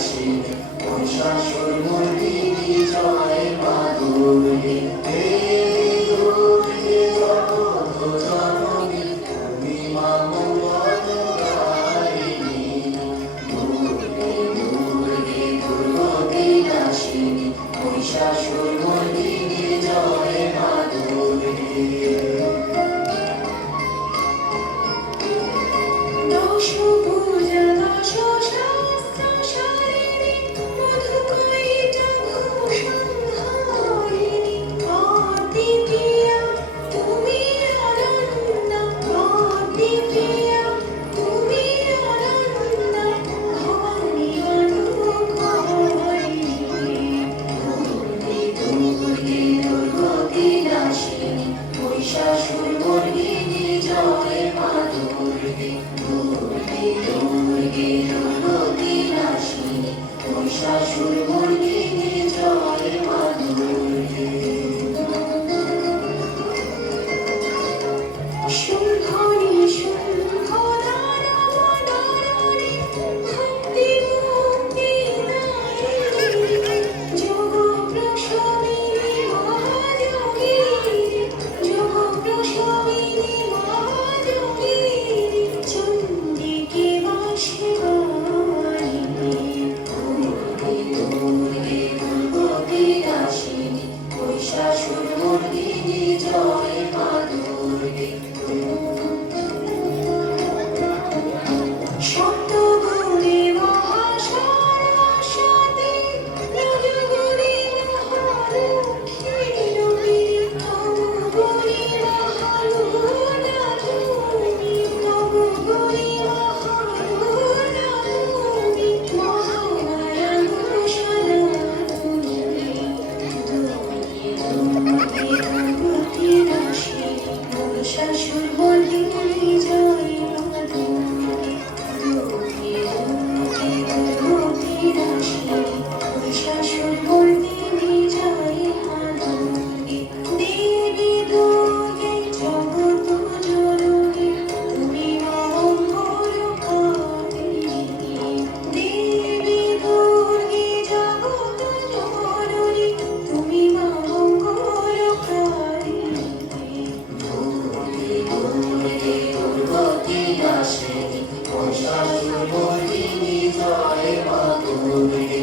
নাশিনী মহিষাসুরমর্দিনী জয় মা দুর্গে। দেবী দুর্গে জগৎ জননী তুমি মা মঙ্গলকারিণী। দুর্গে দুর্গে দুর্গতি নাশিনী মহিষাসুরমর্দিনী জয় মা দুর্গে। দশ পূজা দশ শাস্ত্র সারিণী মধুকৈটা ঘোষাহারিণী। আদি প্রিয়া তুমি অনন্যা, আদি প্রিয়া তুমি অনন্যা, ভবানী অনুগ্রহিণী। দুর্গে দুর্গে দুর্গতি নাশিনী মহিষাসুরমর্দিনী জয় মা দুর্গে। দুর্গে দুর্গে দুর্গতি নাশিনী মহিষাসুরমর্দিনী জয় মা দুর্গে। শুম্ভনি শুম্ভদানবদারিণী ভক্তি মুক্তি দায়িনী। যোগ প্রসবিনী মহাযোগিনী, যোগ প্রসবিনী মহাযোগিনী। চণ্ডিকে বাসিবাণী। দুর্গে দুর্গে দুর্গতি নাশিনী মহিষাসুরমর্দিনী জয় মা দুর্গে। সপ্তগুণে মহাসরস্বতী, রজগুণে মহালক্ষ্মী রূপিণী। তমোগুণে মহালুনা তুমি, তমোগুণে মহালুনা তুমি। মহামায়া ঘোষণা তুমি। দুর্গে দুর্গে দুর্গতি নাশিনী মহিষাসুরমর্দিনী জয় মা দুর্গে। দুর্গে দুর্গে দুর্গতি নাশিনী মহিষাসুরমর্দিনী জয় মা দুর্গে। দেবী দুর্গে জগৎ জননী তুমি মা মঙ্গলকারিণী। দেবী দুর্গে জগৎ জননী তুমি মা মঙ্গলকারিণী। দুর্গে দুর্গে দুর্গতি নাশিনী মহিষাসুরমর্দিনী জয় মা দুর্গে।